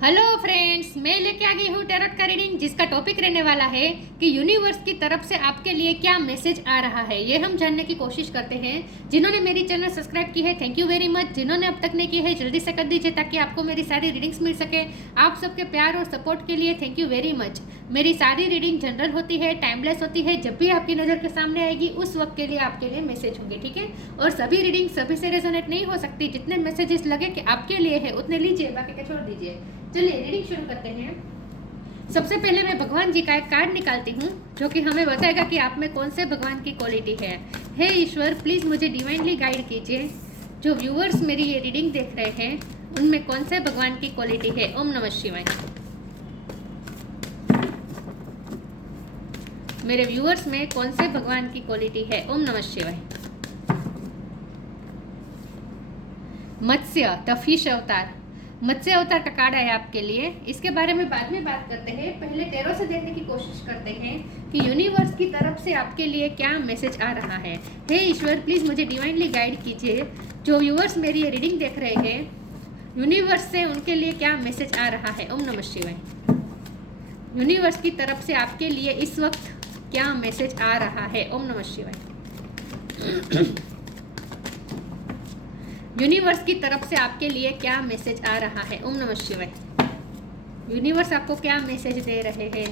Hello friends, मैं लेके आ गई हूँ टैरोट का रीडिंग जिसका टॉपिक रहने वाला है कि यूनिवर्स की तरफ से आपके लिए क्या मैसेज आ रहा है। ये हम जानने की कोशिश करते हैं। जिन्होंने मेरी चैनल सब्सक्राइब की है थैंक यू वेरी मच। जिन्होंने अब तक नहीं की है जल्दी से कर दीजिए ताकि आपको मेरी सारी रीडिंग्स मिल सके। आप सबके प्यार और सपोर्ट के लिए थैंक यू वेरी मच। मेरी सारी रीडिंग जनरल होती है, टाइमलेस होती है। जब भी आपकी नज़र के सामने आएगी उस वक्त के लिए आपके लिए मैसेज होंगे, ठीक है। और सभी रीडिंग सभी से रेजोनेट नहीं हो सकती। जितने मैसेजेस लगे कि आपके लिए है उतने लीजिए, बाकी के छोड़ दीजिए। चलिए रीडिंग शुरू करते हैं। सबसे पहले मैं भगवान जी का एक कार्ड निकालती हूँ जो कि हमें बताएगा कि आप में कौन से भगवान की क्वालिटी है। हे ईश्वर, प्लीज़ मुझे डिवाइनली गाइड कीजिए। जो व्यूअर्स मेरी ये रीडिंग देख रहे हैं उनमें कौन से भगवान की क्वालिटी है। ओम नमः शिवाय। मेरे व्यूअर्स में कौन से भगवान की क्वालिटी है। ओम नमः शिवाय। मत्स्य, द फिश अवतार, मत्स्य अवतार का कार्ड है आपके लिए। इसके बारे में बाद में बात करते हैं। पहले टैरो से देखने की कोशिश करते हैं कि यूनिवर्स की तरफ से आपके लिए क्या मैसेज आ रहा है। हे ईश्वर, प्लीज़ मुझे डिवाइनली गाइड कीजिए। जो व्यूअर्स मेरी ये रीडिंग देख रहे हैं यूनिवर्स से उनके लिए क्या मैसेज आ रहा है। ओम नमः शिवाय। यूनिवर्स की तरफ से आपके लिए इस वक्त क्या मैसेज आ रहा है। ओम नमः शिवाय। यूनिवर्स की तरफ से आपके लिए क्या मैसेज आ रहा है। ओम नमः शिवाय। यूनिवर्स आपको क्या मैसेज दे रहे हैं।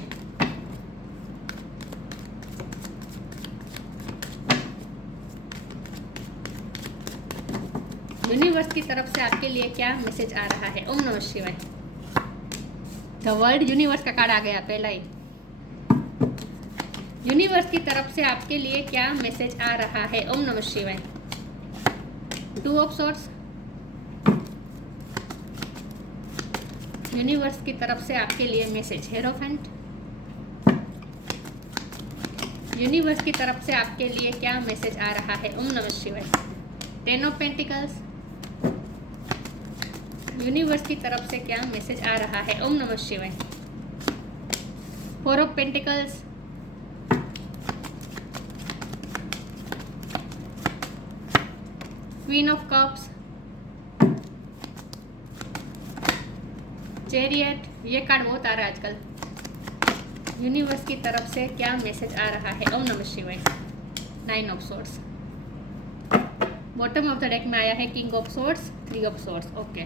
यूनिवर्स की तरफ से आपके लिए क्या मैसेज आ रहा है। ओम नमः शिवाय। द वर्ल्ड, यूनिवर्स का कार्ड आ गया पहला ही। यूनिवर्स की तरफ से आपके लिए क्या मैसेज आ रहा है। ओम नमः शिवाय। टू ऑफ सॉर्ड्स, यूनिवर्स की तरफ से आपके लिए मैसेज। हेरोफेंट, यूनिवर्स की तरफ से आपके लिए क्या मैसेज आ रहा है। ओम नमः शिवाय। टेन ऑफ पेंटिकल्स, यूनिवर्स की तरफ से क्या मैसेज आ रहा है। ओम नमः शिवाय। Four of pentacles, queen of cups, chariot. ये कार्ड बहुत आ रहा है आजकल। यूनिवर्स की तरफ से क्या मैसेज आ रहा है। ओम नमः शिवाय। Nine of swords, bottom of the deck में आया है king of swords, three of swords. Okay,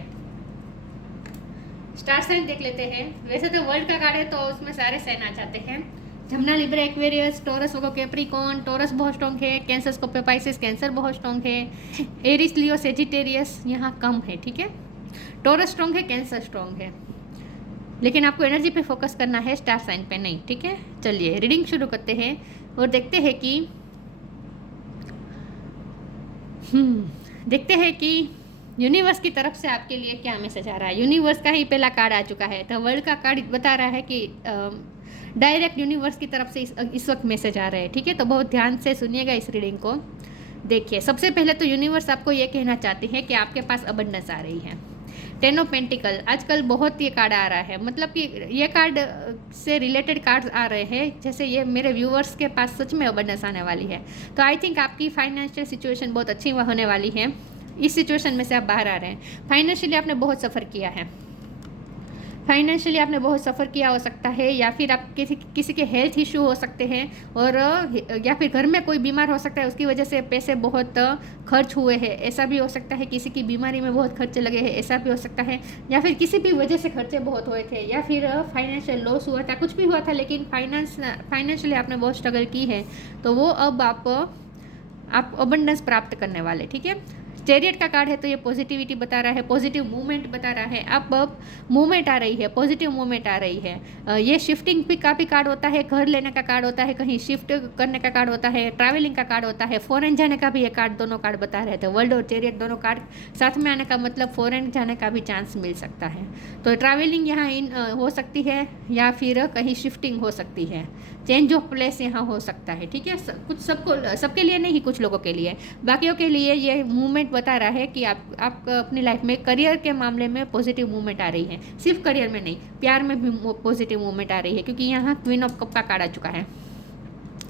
star sign देख लेते हैं। वैसे तो वर्ल्ड का कार्ड है तो उसमें सारे साइन आ जाते हैं। जमना, लिब्रा, एक्वेरियस, टॉरस, वर्गो, कैप्रिकॉर्न। टॉरस बहुत स्ट्रॉन्ग है। कैंसर, स्कॉर्पियो, पाइसेस, कैंसर बहुत स्ट्रॉन्ग है। एरिस, लियो, सेजिटेरियस यहाँ कम है, ठीक है। टॉरस स्ट्रॉन्ग है, कैंसर स्ट्रॉन्ग है, लेकिन आपको एनर्जी पे फोकस करना है, स्टार साइन पे नहीं, ठीक है। चलिए रीडिंग शुरू करते हैं और देखते हैं कि यूनिवर्स की तरफ से आपके लिए क्या मैसेज आ रहा है। यूनिवर्स का ही पहला कार्ड आ चुका है तो वर्ल्ड का कार्ड बता रहा है कि डायरेक्ट यूनिवर्स की तरफ से इस वक्त मैसेज आ रहा है, ठीक है। तो बहुत ध्यान से सुनिएगा इस रीडिंग को। देखिए, सबसे पहले तो यूनिवर्स आपको ये कहना चाहती है कि आपके पास अबंडेंस आ रही है। टेन ऑफ पेंटिकल, आजकल बहुत ये कार्ड आ रहा है, मतलब कि ये कार्ड से रिलेटेड कार्ड्स आ रहे हैं। जैसे ये मेरे व्यूअर्स के पास सच में अबंडेंस आने वाली है। तो आई थिंक आपकी फाइनेंशियल सिचुएशन बहुत अच्छी होने वाली है। इस सिचुएशन में से आप बाहर आ रहे हैं। फाइनेंशियली आपने बहुत सफ़र किया है। फाइनेंशियली आपने बहुत सफ़र किया हो सकता है, या फिर आप किसी के हेल्थ इशू हो सकते हैं, और या फिर घर में कोई बीमार हो सकता है, उसकी वजह से पैसे बहुत खर्च हुए हैं, ऐसा भी हो सकता है। किसी की बीमारी में बहुत खर्चे लगे हैं, ऐसा भी हो सकता है। या फिर किसी भी वजह से खर्चे बहुत हुए थे, या फिर फाइनेंशियल लॉस हुआ था, कुछ भी हुआ था, लेकिन फाइनेंशियली आपने बहुत स्ट्रगल की है। तो वो अब आप अबंडेंस प्राप्त करने वाले, ठीक है। चैरियट का कार्ड है तो ये पॉजिटिविटी बता रहा है, पॉजिटिव मूवमेंट बता रहा है। अब मूवमेंट आ रही है, पॉजिटिव मूवमेंट आ रही है। ये शिफ्टिंग भी का भी कार्ड होता है, घर लेने का कार्ड होता है, कहीं शिफ्ट करने का कार्ड होता है, ट्रैवलिंग का कार्ड होता है, फॉरेन जाने का भी ये कार्ड, दोनों कार्ड बता रहे थे। वर्ल्ड और चैरियट दोनों कार्ड साथ में आने का मतलब फॉरेन जाने का भी चांस मिल सकता है। तो ट्रैवलिंग यहाँ हो सकती है, या फिर कहीं शिफ्टिंग हो सकती है, चेंज ऑफ प्लेस यहाँ हो सकता है, ठीक है। कुछ सबके लिए नहीं, कुछ लोगों के लिए। बाकियों के लिए ये मूवमेंट बता रहा है कि आप अपनी लाइफ में करियर के मामले में पॉजिटिव मूवमेंट आ रही है। सिर्फ करियर में नहीं, प्यार में भी पॉजिटिव मूवमेंट आ रही है, क्योंकि यहाँ क्वीन ऑफ कप का कार्ड आ चुका है।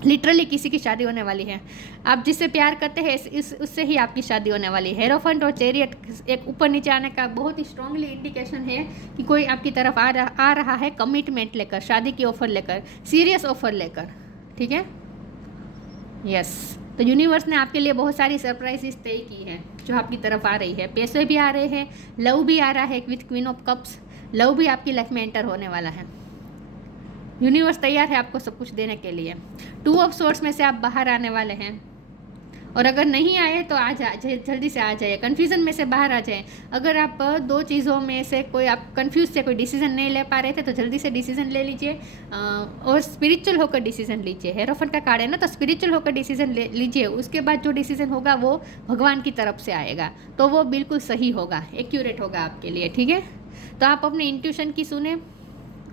लिटरली किसी की शादी होने वाली है। आप जिससे प्यार करते हैं उससे ही आपकी शादी होने वाली है। हेरोफेंट और चैरियट एक ऊपर नीचे आने का बहुत ही स्ट्रांगली इंडिकेशन है कि कोई आपकी तरफ आ रहा है कमिटमेंट लेकर, शादी की ऑफर लेकर, सीरियस ऑफर लेकर, ठीक है। यस, तो यूनिवर्स ने आपके लिए बहुत सारी सरप्राइजेस तय की है जो आपकी तरफ आ रही है। पैसे भी आ रहे हैं, लव भी आ रहा है with queen of cups. Love भी आपकी लाइफ में एंटर होने वाला है। यूनिवर्स तैयार है आपको सब कुछ देने के लिए। 2 ऑफ सोर्स में से आप बाहर आने वाले हैं, और अगर नहीं आए तो जल्दी से आ जाइए, कन्फ्यूज़न में से बाहर आ जाए। अगर आप 2 चीज़ों में से कोई आप कन्फ्यूज से कोई डिसीजन नहीं ले पा रहे थे तो जल्दी से डिसीजन ले लीजिए, और स्पिरिचुअल होकर डिसीजन लीजिए। हेरोफेंट का कार्ड है ना, तो स्पिरिचुअल होकर डिसीजन ले लीजिए। उसके बाद जो डिसीजन होगा वो भगवान की तरफ से आएगा, तो वो बिल्कुल सही होगा, एक्यूरेट होगा आपके लिए, ठीक है। तो आप अपने इंट्यूशन की सुने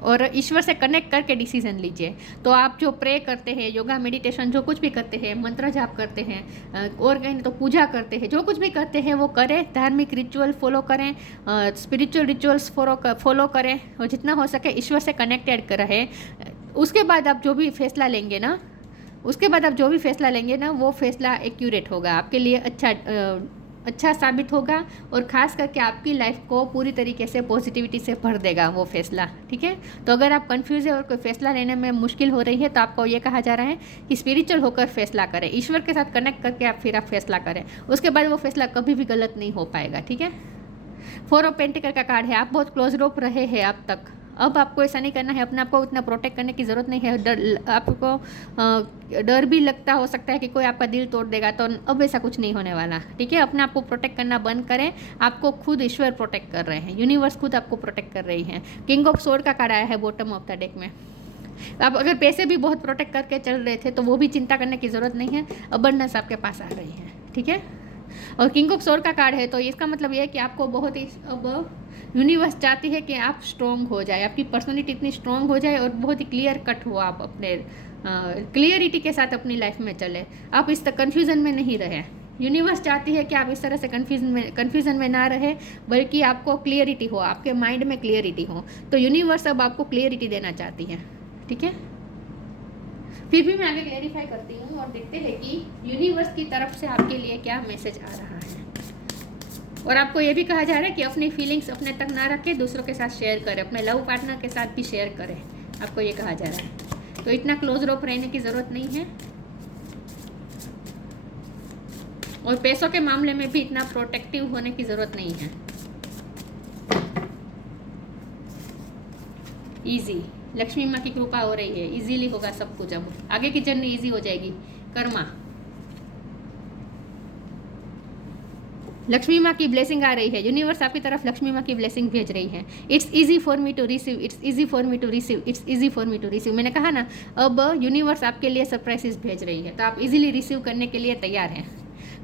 और ईश्वर से कनेक्ट करके डिसीजन लीजिए। तो आप जो प्रे करते हैं, योगा मेडिटेशन जो कुछ भी करते हैं, मंत्र जाप करते हैं, और कहीं तो पूजा करते हैं, जो कुछ भी करते हैं वो करें, धार्मिक रिचुअल फॉलो करें, स्पिरिचुअल रिचुअल्स फॉलो करें, और जितना हो सके ईश्वर से कनेक्टेड रहे। उसके बाद आप जो भी फैसला लेंगे ना, वो फैसला एक्यूरेट होगा, आपके लिए अच्छा साबित होगा, और ख़ास करके आपकी लाइफ को पूरी तरीके से पॉजिटिविटी से भर देगा वो फैसला, ठीक है। तो अगर आप कंफ्यूज है और कोई फैसला लेने में मुश्किल हो रही है तो आपको ये कहा जा रहा है कि स्पिरिचुअल होकर फैसला करें, ईश्वर के साथ कनेक्ट करके आप फैसला करें। उसके बाद वो फैसला कभी भी गलत नहीं हो पाएगा, ठीक है। 4 ऑफ पेंटिकल का कार्ड है। आप बहुत क्लोज रोप रहे हैं अब तक, अब आपको ऐसा नहीं करना है, अपने आप को उतना प्रोटेक्ट करने की ज़रूरत नहीं है। आपको डर भी लगता हो सकता है कि कोई आपका दिल तोड़ देगा, तो अब ऐसा कुछ नहीं होने वाला, ठीक है। अपने आप को प्रोटेक्ट करना बंद करें, आपको खुद ईश्वर प्रोटेक्ट कर रहे हैं, यूनिवर्स खुद आपको प्रोटेक्ट कर रही है। किंग ऑफ सोर्ड का कार्ड आया है बॉटम ऑफ द डेक में। आप अगर पैसे भी बहुत प्रोटेक्ट करके चल रहे थे तो वो भी चिंता करने की ज़रूरत नहीं है, अबंडेंस आपके पास आ रही है, ठीक है। और किंग ऑफ सोर्ड का कार्ड है, तो इसका मतलब ये है कि आपको बहुत ही अब यूनिवर्स चाहती है कि आप स्ट्रॉन्ग हो जाए, आपकी पर्सनैलिटी इतनी स्ट्रॉन्ग हो जाए और बहुत ही क्लियर कट हो, आप अपने क्लियरिटी के साथ अपनी लाइफ में चले, आप इस कन्फ्यूज़न में नहीं रहे। यूनिवर्स चाहती है कि आप इस तरह से कन्फ्यूज़न में ना रहे, बल्कि आपको क्लियरिटी हो, आपके माइंड में क्लियरिटी हो। तो यूनिवर्स अब आपको क्लियरिटी देना चाहती है, ठीक है। फिर भी मैं आगे क्लेरिफाई करती हूँ और देखते हैं कि यूनिवर्स की तरफ से आपके लिए क्या मैसेज आ रहा है। और आपको ये भी कहा जा रहा है कि अपनी फीलिंग्स अपने तक ना रखें, दूसरों के साथ शेयर करें, अपने लव पार्टनर के साथ भी शेयर करें, आपको ये कहा जा रहा है। तो इतना क्लोज रोप रहने की ज़रूरत नहीं है, और पैसों के मामले में भी इतना प्रोटेक्टिव होने की ज़रूरत नहीं है। ईजी, लक्ष्मी माँ की कृपा हो रही है, इजीली होगा सब कुछ, अब आगे की जर्नी इजी हो जाएगी। कर्मा, लक्ष्मी माँ की ब्लेसिंग आ रही है, यूनिवर्स आपकी तरफ लक्ष्मी माँ की ब्लेसिंग भेज रही है। It's easy for me to receive, it's easy for me to receive, it's easy for me to receive. मैंने कहा ना, अब यूनिवर्स आपके लिए सरप्राइजेस भेज रही है, तो आप इजीली रिसीव करने के लिए तैयार हैं।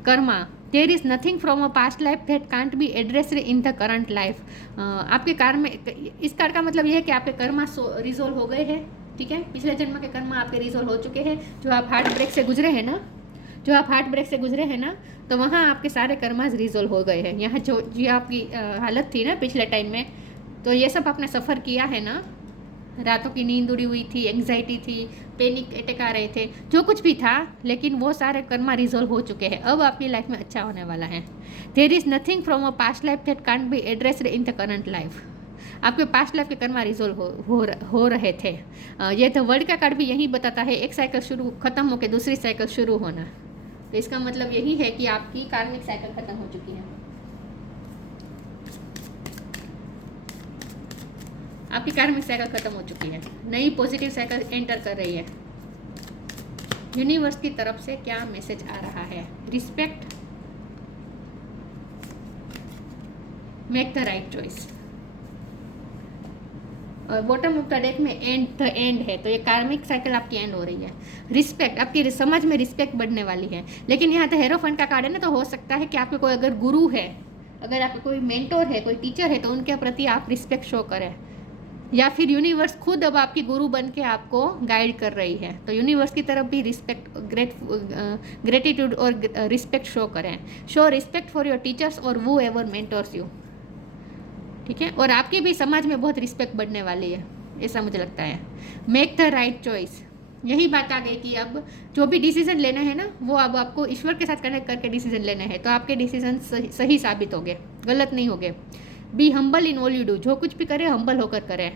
कर्मा, there is nothing from a past life that can't be addressed in the current life. आपके कार्ड में, इस कार्ड का मतलब ये है कि आपके कर्मा रिजोल्व हो गए हैं, ठीक है। पिछले जन्म के कर्मा आपके रिजोल्व हो चुके हैं। जो आप हार्ट ब्रेक से गुजरे हैं ना, तो वहाँ आपके सारे कर्मास रिजोल्व हो गए हैं। यहाँ जो आपकी हालत थी ना पिछले टाइम में, तो ये सब आपने सफ़र किया है ना, रातों की नींद उड़ी हुई थी, एंग्जाइटी थी, पैनिक अटैक आ रहे थे, जो कुछ भी था, लेकिन वो सारे कर्मा रिजोल्व हो चुके हैं। अब आपकी लाइफ में अच्छा होने वाला है। There is nothing from a past life that can't be addressed in the current life. आपके पास्ट लाइफ के कर्मा रिजोल्व हो रहे थे। ये तो वर्ल्ड का कार्ड भी यही बताता है, एक साइकिल खत्म होकर दूसरी साइकिल शुरू होना। तो इसका मतलब यही है कि आपकी कार्मिक साइकिल खत्म हो चुकी है, आपकी कार्मिक साइकिल खत्म हो चुकी है, नई पॉजिटिव साइकिल एंटर कर रही है। यूनिवर्स की तरफ से क्या मैसेज आ रहा है? Respect, make the right choice, और बॉटम ऑफ द डेक में द एंड है, तो ये कार्मिक साइकिल आपकी एंड हो रही है। रिस्पेक्ट, आपकी समझ में रिस्पेक्ट बढ़ने वाली है। लेकिन यहाँ तो हेरोफेंट का कार्ड है ना, तो हो सकता है कि आपके कोई अगर गुरु है, अगर आपका कोई मेंटोर है, कोई टीचर है, तो उनके प्रति आप रिस्पेक्ट शो करें, या फिर यूनिवर्स खुद अब आपकी गुरु बन के आपको गाइड कर रही है, तो यूनिवर्स की तरफ भी रिस्पेक्ट, ग्रेटिट्यूड और रिस्पेक्ट शो करें। Show respect for your teachers और वो एवर मेंटोर्स यू, ठीक है। और आपकी भी समाज में बहुत रिस्पेक्ट बढ़ने वाली है, ऐसा मुझे लगता है। मेक द राइट चॉइस, यही बात आ गई कि अब जो भी डिसीजन लेना है ना, वो अब आपको ईश्वर के साथ कनेक्ट करके डिसीजन लेना है, तो आपके डिसीजन सही साबित हो गए, गलत नहीं हो गए। Be humble in all you do, जो कुछ भी करे हम्बल होकर करे।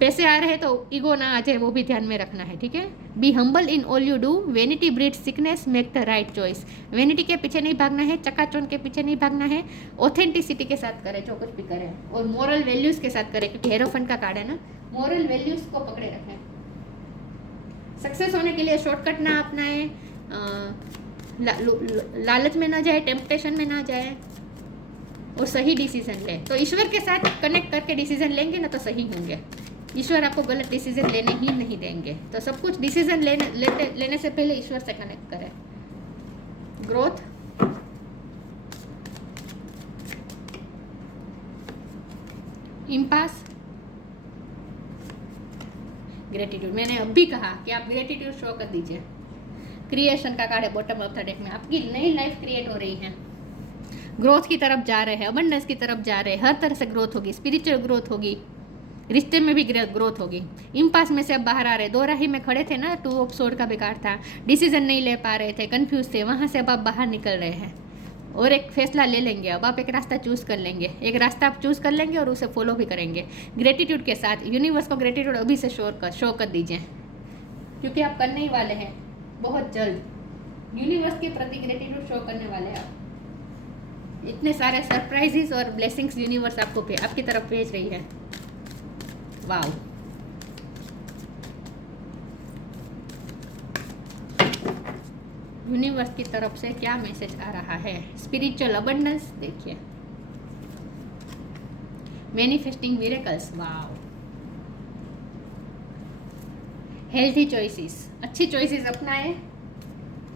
पैसे आ रहे हैं तो ईगो ना आ जाए, वो भी ध्यान में रखना है, ठीक है। Be humble in all you do, vanity breeds sickness, make the right choice. Vanity के पीछे नहीं भागना है, चकाचौंध के पीछे नहीं भागना है, ऑथेंटिसिटी के साथ करें जो कुछ भी करें, और मोरल वैल्यूज़ के साथ करें, क्योंकि हेरोफेंट का कार्ड है ना, मोरल वैल्यूज़ को पकड़े रखें। सक्सेस होने के लिए शॉर्टकट ना अपनाएं, लालच में ना जाए, टेम्पटेशन में ना जाए, और सही डिसीजन लें। तो ईश्वर के साथ कनेक्ट करके डिसीजन लेंगे ना तो सही होंगे। ईश्वर आपको गलत डिसीजन लेने ही नहीं देंगे। तो सब कुछ डिसीजन लेने से पहले ईश्वर से कनेक्ट करें। Growth, impasse, gratitude. मैंने अभी कहा कि आप ग्रेटिट्यूड शो कर दीजिए। क्रिएशन का कार्ड है बॉटम ऑफ द डेक में, आपकी नई लाइफ क्रिएट हो रही है, ग्रोथ की तरफ जा रहे हैं, अबंडेंस की तरफ जा रहे हैं, हर तरह से ग्रोथ होगी, स्पिरिचुअल ग्रोथ होगी, रिश्ते में भी ग्रोथ होगी। इम्पास में से अब बाहर आ रहे, दो राही में खड़े थे ना, 2 ऑफ सोर्ड का बेकार था, डिसीजन नहीं ले पा रहे थे, कंफ्यूज थे, वहाँ से अब आप बाहर निकल रहे हैं और एक फैसला ले लेंगे। अब आप एक रास्ता चूज़ कर लेंगे, एक रास्ता आप चूज़ कर लेंगे और उसे फॉलो भी करेंगे ग्रेटिट्यूड के साथ। यूनिवर्स को ग्रेटिट्यूड अभी से शो कर दीजिए, क्योंकि आप करने ही वाले हैं बहुत जल्द। यूनिवर्स के प्रति ग्रेटिट्यूड शो करने वाले हैं आप। इतने सारे सरप्राइजेस और ब्लेसिंग्स यूनिवर्स आपकी तरफ भेज रही है। वाओ, यूनिवर्स की तरफ से क्या मैसेज आ रहा है? स्पिरिचुअल अबंडेंस देखिए, manifesting miracles, wow, healthy choices, अच्छी चॉइसेस अपनाएं,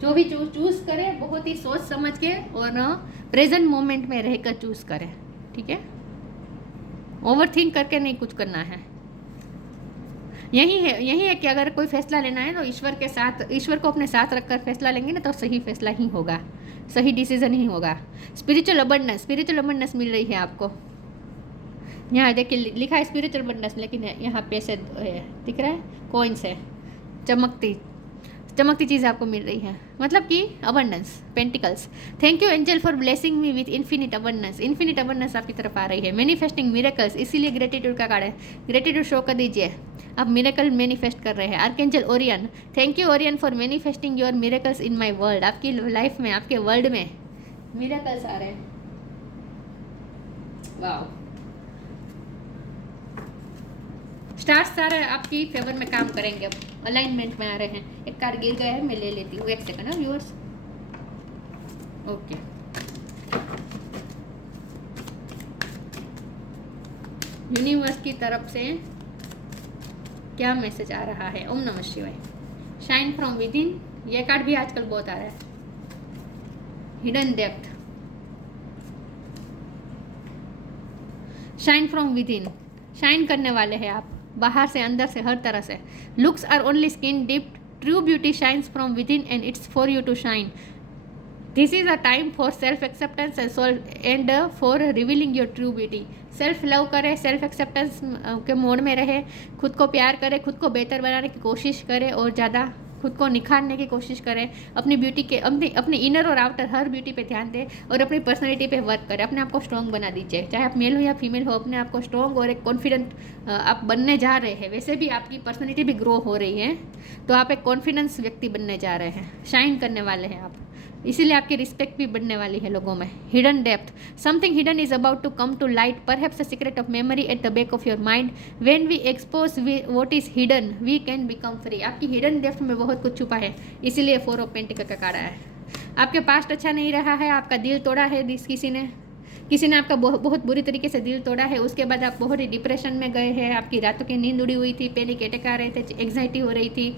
जो भी चूज करें बहुत ही सोच समझ के और प्रेजेंट मोमेंट में रहकर चूज करें, ठीक है। ओवर थिंक करके नहीं कुछ करना है। यही है कि अगर कोई फैसला लेना है तो ईश्वर को अपने साथ रखकर फैसला लेंगे ना तो सही फैसला ही होगा, सही डिसीजन ही होगा। स्पिरिचुअल अबंडेंस मिल रही है आपको। यहाँ देखिए लिखा है स्पिरिचुअल अबंडेंस, लेकिन यहाँ पैसे दिख रहा है, कॉइन्स है, चमकती चीज़ आपको मिल रही है, मतलब कि abundance, pentacles. Thank you angel for blessing me with infinite abundance आपकी तरफ आ रही है। मैनिफेस्टिंग मिरेकल्स, इसीलिए ग्रेटिट्यूड का कार्ड है, ग्रेटिट्यूड शो कर दीजिए, आप मिरेकल मैनिफेस्ट कर रहे हैं। Archangel Orion, thank you Orion for manifesting your miracles in my world, आपकी लाइफ में, आपके वर्ल्ड में मिरेकल्स आ रहे हैं। वाओ, स्टार्स सारे आपकी फेवर में काम करेंगे, अब अलाइनमेंट में आ रहे हैं। एक कार्ड गिर गया है, मैं ले लेती हूँ, एक सेकंड ना व्यूअर्स। ओके, यूनिवर्स की तरफ से क्या मैसेज आ रहा है? ओम नमः शिवाय। शाइन फ्रॉम विद इन, ये कार्ड भी आजकल बहुत आ रहा है। Hidden depth, shine from with in, shine करने वाले हैं आप, बाहर से अंदर से हर तरह से। Looks are only skin deep, true beauty shines from within and it's for you to shine. This is a time for self acceptance and for revealing your true beauty. Self love करें, self acceptance के mode में रहे, खुद को प्यार करें, खुद को बेहतर बनाने की कोशिश करें और ज़्यादा खुद को निखारने की कोशिश करें। अपनी ब्यूटी के अपनी इनर और आउटर हर ब्यूटी पे ध्यान दें और अपनी पर्सनैलिटी पे वर्क करें। अपने आप को स्ट्रॉन्ग बना दीजिए, चाहे आप मेल हो या फीमेल हो, अपने आप को स्ट्रॉन्ग और एक कॉन्फिडेंट आप बनने जा रहे हैं। वैसे भी आपकी पर्सनैलिटी भी ग्रो हो रही है, तो आप एक कॉन्फिडेंस व्यक्ति बनने जा रहे हैं, शाइन करने वाले हैं आप, इसीलिए आपकी रिस्पेक्ट भी बढ़ने वाली है लोगों में। Hidden depth, something hidden is about to come to light, perhaps a secret of memory at the back of your mind. When we expose what is hidden we can become free. आपकी hidden depth में बहुत कुछ छुपा है, इसीलिए 4 of pentacle का card है। आपके पास्ट अच्छा नहीं रहा है, आपका दिल तोड़ा है किसी ने आपका बहुत बुरी तरीके से दिल तोड़ा है। उसके बाद आप बहुत ही डिप्रेशन में गए हैं, आपकी रातों की नींद उड़ी हुई थी, पैनिक अटैक आ रहे थे, एंग्जाइटी हो रही थी।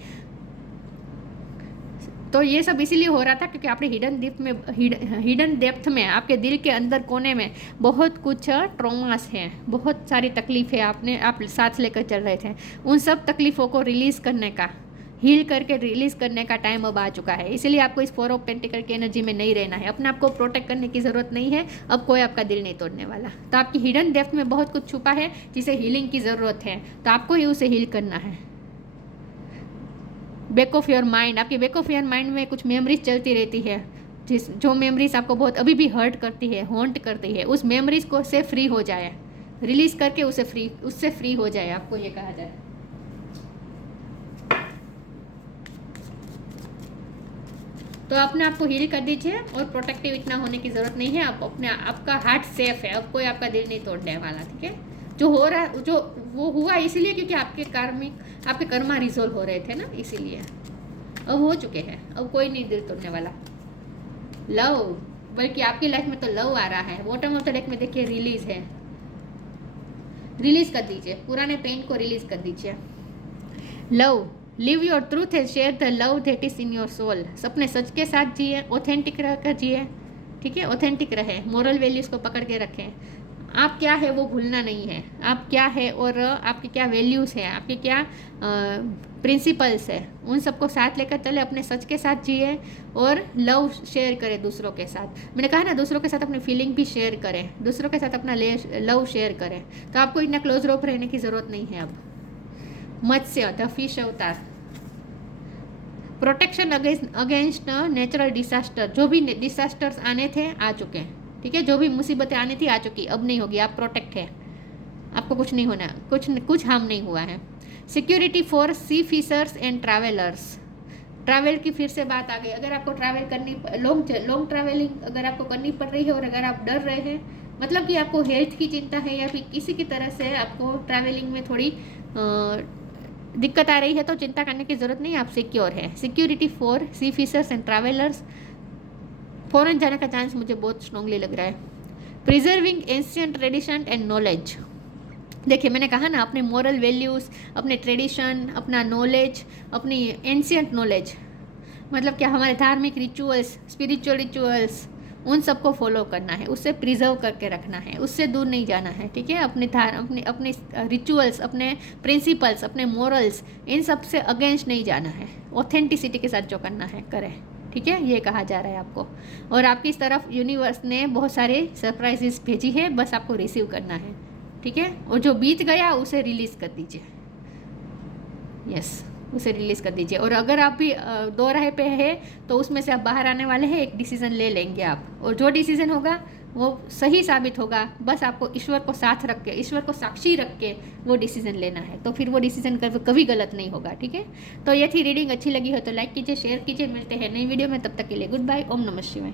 तो ये सब इसीलिए हो रहा था क्योंकि आपने हिडन डेप्थ में आपके दिल के अंदर कोने में बहुत कुछ ट्रॉमास हैं, बहुत सारी तकलीफ़ें आप साथ लेकर चल रहे थे। उन सब तकलीफ़ों को रिलीज़ करने का, हील करके रिलीज़ करने का टाइम अब आ चुका है। इसलिए आपको इस 4 ऑफ पेंटिकल की एनर्जी में नहीं रहना है, अपने आप को प्रोटेक्ट करने की ज़रूरत नहीं है। अब कोई आपका दिल नहीं तोड़ने वाला। तो आपकी हिडन डेप्थ में बहुत कुछ छुपा है जिसे हीलिंग की ज़रूरत है, तो आपको ही उसे हील करना है। बैक ऑफ योर माइंड, आपके बैक ऑफ योर माइंड में कुछ मेमोरीज चलती रहती है, जो मेमोरीज आपको बहुत अभी भी हर्ट करती है, हॉन्ट करती है, उस मेमोरीज को से फ्री हो जाए, रिलीज करके उससे फ्री हो जाए, आपको ये कहा जाए। तो अपने आप को हील कर दीजिए और प्रोटेक्टिव इतना होने की ज़रूरत नहीं है। आप अपने आपका हार्ट सेफ है, अब कोई आपका दिल नहीं तोड़ने वाला, ठीक है। जो हो रहा है, जो वो हुआ इसीलिए क्योंकि आपके कर्मा रिजोल्व हो रहे थे ना, इसीलिए अब हो चुके हैं, अब कोई नहीं दिल तोड़ने वाला। लव, बल्कि आपकी लाइफ में तो लव आ रहा है। बॉटम ऑफ द डेक में देखिए रिलीज है, रिलीज कर दीजिए, पुराने पेन को रिलीज कर दीजिए। Love, live your truth and share the love that is in your soul. अपने सच के साथ जिए, ऑथेंटिक रहकर जिए, ठीक है, ऑथेंटिक रहे, मोरल वैल्यूज को पकड़ के रखें। आप क्या है वो भूलना नहीं है, आप क्या है और आपके क्या वैल्यूज़ हैं, आपके क्या प्रिंसिपल्स है, उन सबको साथ लेकर चले, अपने सच के साथ जिए और लव शेयर करें दूसरों के साथ। मैंने कहा ना, दूसरों के साथ अपनी फीलिंग भी शेयर करें, दूसरों के साथ अपना लव शेयर करें, तो आपको इतना क्लोज रोप रहने की ज़रूरत नहीं है। अब मत्स्य, द फिश अवतार, प्रोटेक्शन अगेंस्ट नेचुरल डिसास्टर। जो भी डिसास्टर्स आने थे आ चुके हैं, ठीक है, जो भी मुसीबतें आनी थी आ चुकी, अब नहीं होगी, आप प्रोटेक्ट है, आपको कुछ नहीं होना, कुछ हार्म नहीं हुआ है। Security for sea fishers and travellers, travel की फिर से बात आ गई। अगर आपको ट्रैवल करनी, लॉन्ग ट्रैवलिंग अगर आपको करनी पड़ रही है और अगर आप डर रहे हैं, मतलब कि आपको हेल्थ की चिंता है या फिर किसी की तरह से आपको ट्रैवलिंग में थोड़ी दिक्कत आ रही है, तो चिंता करने की ज़रूरत नहीं, आप सिक्योर है। Security for sea fishers and travellers, foreign जाने का चांस मुझे बहुत स्ट्रांगली लग रहा है। Preserving ancient tradition and knowledge, देखिए मैंने कहा ना, अपने मॉरल वैल्यूज़, अपने ट्रेडिशन, अपना नॉलेज, अपनी एंशिएंट नॉलेज, मतलब क्या हमारे धार्मिक रिचुअल्स, स्पिरिचुअल रिचुअल्स, उन सबको फॉलो करना है, उससे प्रिजर्व करके रखना है, उससे दूर नहीं जाना है, ठीक है। अपने रिचुअल्स, अपने प्रिंसिपल्स, अपने मॉरल्स, इन सब से अगेंस्ट नहीं जाना है, ऑथेंटिसिटी के साथ जो करना है करें, ठीक है, ये कहा जा रहा है आपको। और आपकी तरफ यूनिवर्स ने बहुत सारे सरप्राइजेस भेजी है, बस आपको रिसीव करना है, ठीक है। और जो बीत गया उसे रिलीज़ कर दीजिए, यस, उसे रिलीज़ कर दीजिए। और अगर आप भी दो राह पे है तो उसमें से आप बाहर आने वाले हैं, एक डिसीज़न ले लेंगे आप, और जो डिसीज़न होगा वो सही साबित होगा। बस आपको ईश्वर को साथ रख के, ईश्वर को साक्षी रख के वो डिसीज़न लेना है, तो फिर वो डिसीज़न कभी गलत नहीं होगा, ठीक है। तो ये थी रीडिंग, अच्छी लगी हो तो लाइक कीजिए, शेयर कीजिए। मिलते हैं नई वीडियो में, तब तक के लिए गुड बाय, ओम नमः शिवाय।